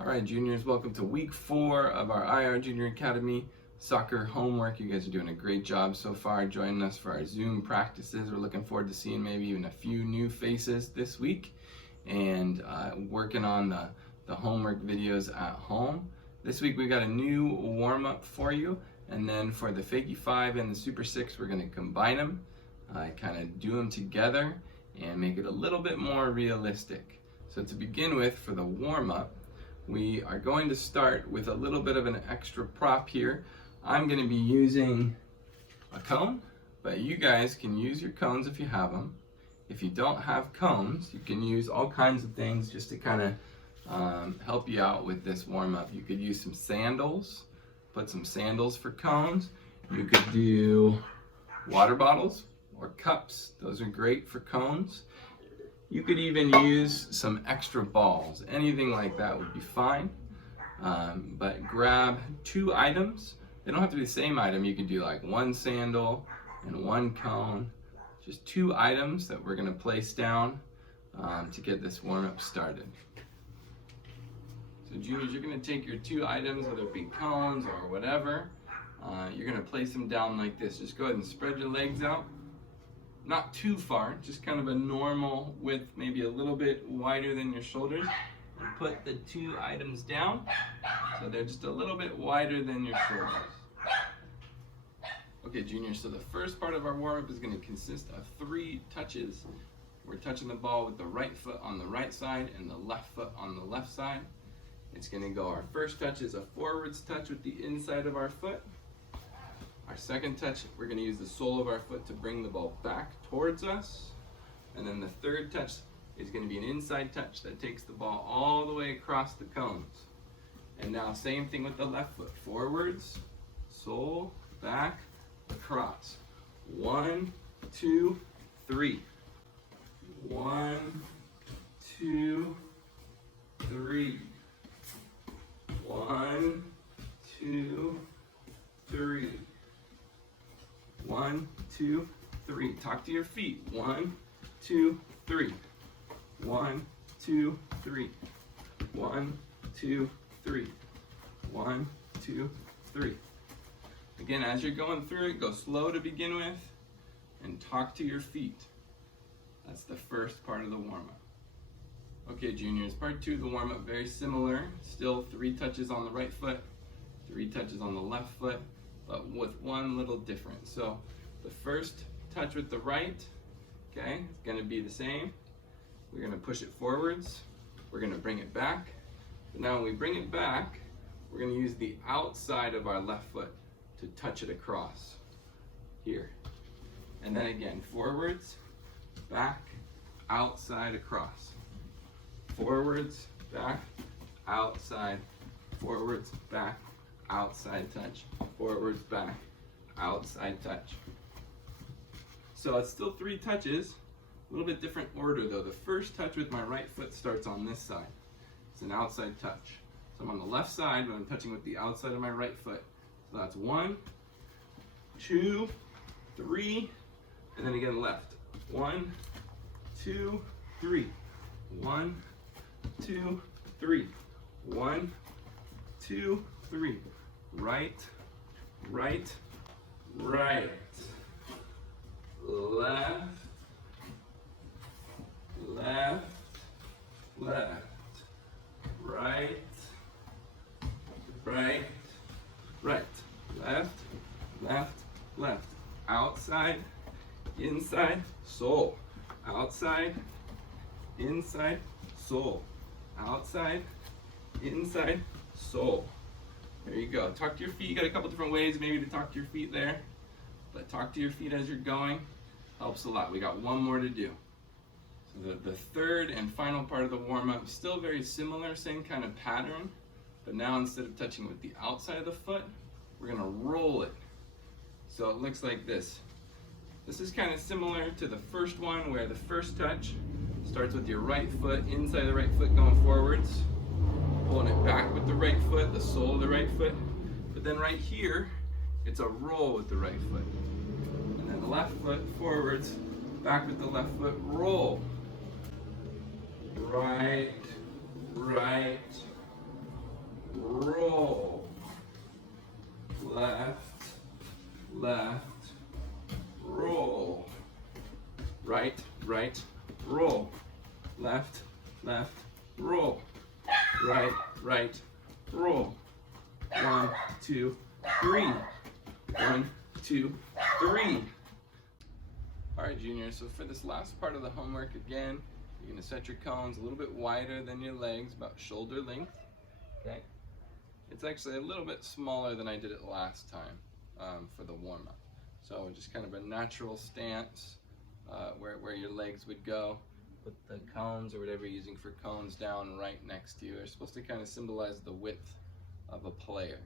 All right, juniors, welcome to week 4 of our IR Junior Academy soccer homework. You guys are doing a great job so far joining us for our Zoom practices. We're looking forward to seeing maybe even a few new faces this week and working on the homework videos at home. This week we got a new warm-up for you, and then for the Fakie 5 and the Super 6, we're going to combine them, kind of do them together and make it a little bit more realistic. So to begin with, for the warm-up, we are going to start with a little bit of an extra prop here. I'm going to be using a cone, but you guys can use your cones if you have them. If you don't have cones, you can use all kinds of things just to kind of help you out with this warm-up. You could use some sandals, put some sandals for cones. You could do water bottles or cups. Those are great for cones. You could even use some extra balls. Anything like that would be fine. But grab 2 items. They don't have to be the same item. You could do like 1 sandal and 1 cone. Just 2 items that we're going to place down to get this warm-up started. So juniors, you're going to take your 2 items, whether it be cones or whatever. You're going to place them down like this. Just go ahead and spread your legs out. Not too far, just kind of a normal width, maybe a little bit wider than your shoulders. And put the 2 items down, so they're just a little bit wider than your shoulders. Okay, juniors, so the first part of our warm-up is going to consist of 3 touches. We're touching the ball with the right foot on the right side and the left foot on the left side. It's going to go, our first touch is a forwards touch with the inside of our foot. Our second touch, we're going to use the sole of our foot to bring the ball back towards us. And then the third touch is going to be an inside touch that takes the ball all the way across the cones. And now same thing with the left foot. Forwards, sole, back, across. 1, 2, 3. 1, 2, 3. 1, 2, 3. 1, 2, 3. Talk to your feet. 1, 2, 3. 1, 2, 3. 1, 2, 3. 1, 2, 3. Again, as you're going through it, go slow to begin with and talk to your feet. That's the first part of the warm-up. Okay, juniors, part 2 of the warm-up, very similar. Still 3 touches on the right foot, 3 touches on the left foot, but with one little difference. So the first touch with the right, okay, it's going to be the same. We're going to push it forwards. We're going to bring it back. But now when we bring it back, we're going to use the outside of our left foot to touch it across here. And then again, forwards, back, outside, across. Forwards, back, outside, forwards, back, outside touch, forwards, back, outside touch. So it's still 3 touches, a little bit different order though. The first touch with my right foot starts on this side. It's an outside touch. So I'm on the left side, but I'm touching with the outside of my right foot. So that's 1, 2, 3, and then again left. 1, 2, 3. 1, 2, 3. 1, 2, 3. Right, right, right. Left, left, left. Right, right, right. Left, left, left. Outside, inside, sole. Outside, inside, sole. Outside, inside, sole. There you go. Talk to your feet. You got a couple different ways maybe to talk to your feet there. But talk to your feet as you're going. Helps a lot. We got one more to do. So the third and final part of the warm-up, still very similar, same kind of pattern. But now instead of touching with the outside of the foot, we're going to roll it. So it looks like this. This is kind of similar to the first one where the first touch starts with your right foot, inside the right foot going forwards. Pulling it back with the right foot, the sole of the right foot. But then right here, it's a roll with the right foot. And then the left foot forwards, back with the left foot, roll. Right, right, right, right, roll. 1, 2, 3. 1, 2, 3. All right, juniors, so for this last part of the homework, again, you're gonna set your cones a little bit wider than your legs, about shoulder length, okay? It's actually a little bit smaller than I did it last time for the warm-up. So just kind of a natural stance where your legs would go. Put the cones or whatever you're using for cones down right next to you. They're supposed to kind of symbolize the width of a player.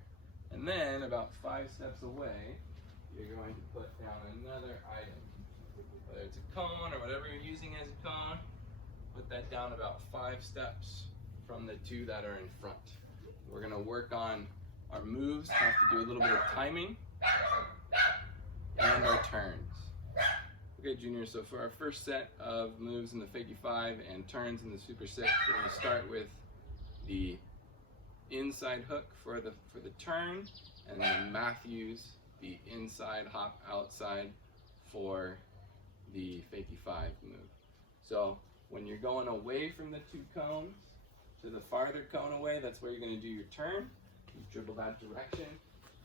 And then about 5 steps away, you're going to put down another item. Whether it's a cone or whatever you're using as a cone, put that down about 5 steps from the 2 that are in front. We're gonna work on our moves, have to do a little bit of timing, and our turns. Okay, juniors, so for our first set of moves in the Fakie 5 and turns in the Super 6, we're gonna start with the inside hook for the turn, and then Matthews, the inside hop outside for the Fakie 5 move. So when you're going away from the 2 cones to the farther cone away, that's where you're going to do your turn. You dribble that direction,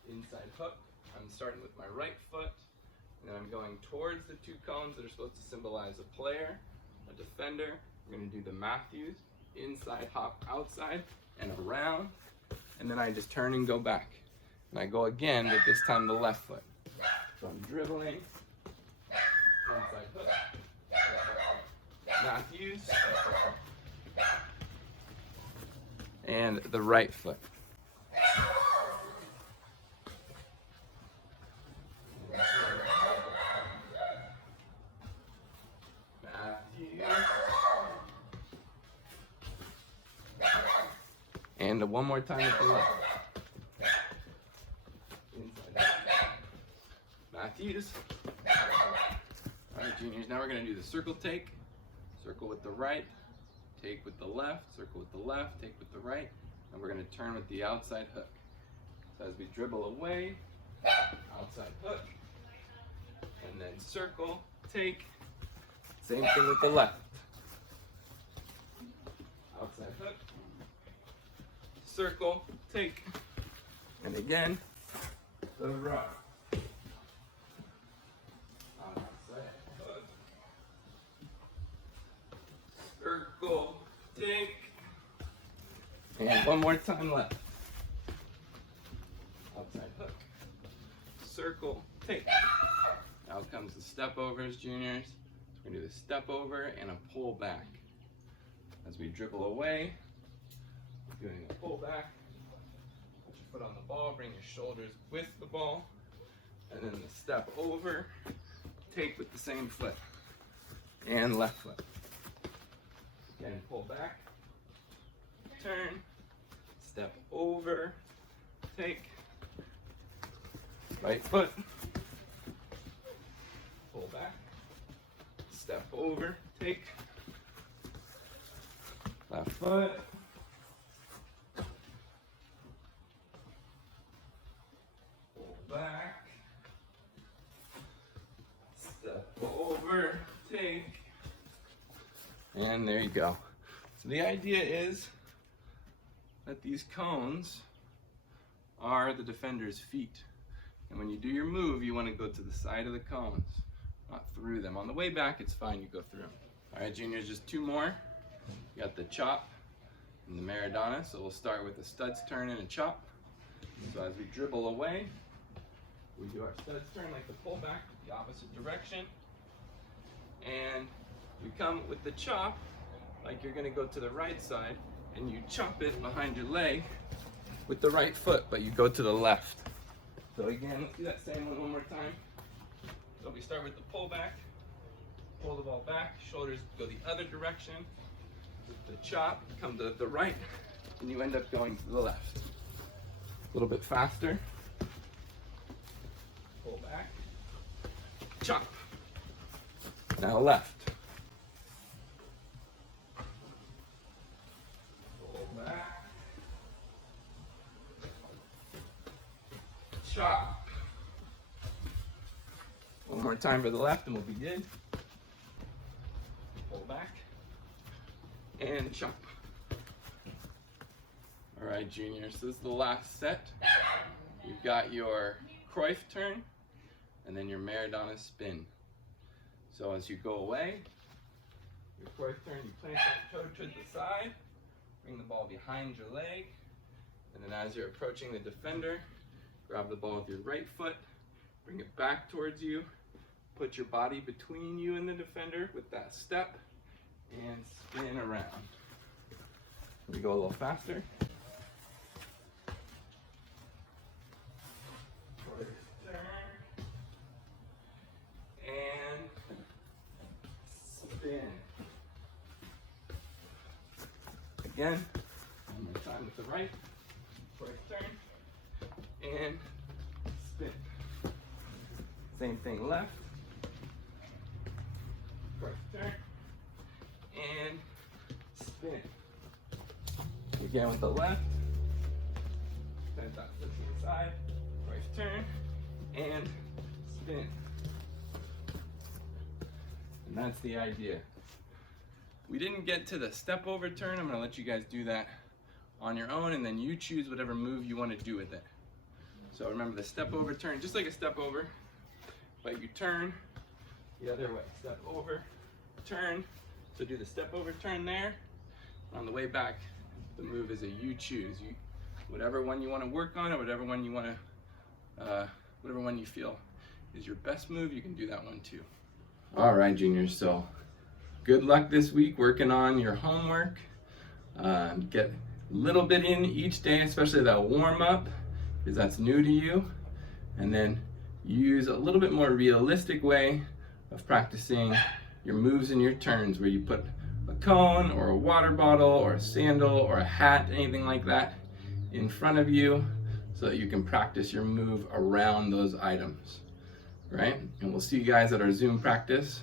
inside hook. I'm starting with my right foot, and then I'm going towards the 2 cones that are supposed to symbolize a player, a defender. We're going to do the Matthews, inside hop outside and around, and then I just turn and go back. And I go again, but this time the left foot. So I'm dribbling, inside hook, Matthews, and the right foot. Matthews. And one more time at the left. Inside. Matthews. All right, juniors, now we're going to do the circle take. Circle with the right, take with the left, circle with the left, take with the right, and we're going to turn with the outside hook. So as we dribble away, outside hook, and then circle, take, same thing with the left. Outside hook, circle, take, and again, the right. Circle, take, and one more time left. Outside hook, circle, take. Now comes the step overs, juniors. We're gonna do the step over and a pull back. As we dribble away, doing a pull back. Put your foot on the ball, bring your shoulders with the ball, and then the step over, take with the same foot, and left foot. Again, pull back, turn, step over, take, right foot, pull back, step over, take, left foot, pull back, step over, take, and there you go. So the idea is that these cones are the defender's feet. And when you do your move, you want to go to the side of the cones, not through them. On the way back, it's fine, you go through them. All right, juniors, just 2 more. You got the chop and the Maradona. So we'll start with a studs turn and a chop. So as we dribble away, we do our studs turn like the pullback, the opposite direction. And you come with the chop, like you're gonna go to the right side, and you chop it behind your leg with the right foot, but you go to the left. So again, let's do that same one more time. So we start with the pull back, pull the ball back, shoulders go the other direction. With the chop, come to the right, and you end up going to the left. A little bit faster. Pull back, chop. Now left. Chop. One more time for the left and we'll be good. Pull back and chop. right, juniors, so this is the last set. You've got your Cruyff turn, and then your Maradona spin. So as you go away, your Cruyff turn, you plant that toe to the side, bring the ball behind your leg, and then as you're approaching the defender, grab the ball with your right foot, bring it back towards you, put your body between you and the defender with that step, and spin around. We go a little faster. Turn. And spin. Again, one more time with the right. Turn. And spin. Same thing left. Turn. And spin. Again with the left. Send that foot to the side. Right turn. And spin. And that's the idea. We didn't get to the step over turn. I'm going to let you guys do that on your own, and then you choose whatever move you want to do with it. So remember the step over turn, just like a step over, but you turn the other way. Step over, turn. So do the step over turn there. On the way back, the move is a you choose. Whatever one you want to work on, or whatever one you want to, whatever one you feel is your best move, you can do that one too. All right, juniors. So good luck this week working on your homework. Get a little bit in each day, especially that warm up, because that's new to you. And then use a little bit more realistic way of practicing your moves and your turns, where you put a cone or a water bottle or a sandal or a hat, anything like that, in front of you so that you can practice your move around those items, right? And we'll see you guys at our Zoom practice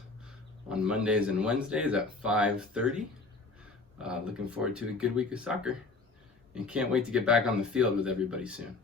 on Mondays and Wednesdays at 5:30. Looking forward to a good week of soccer and can't wait to get back on the field with everybody soon.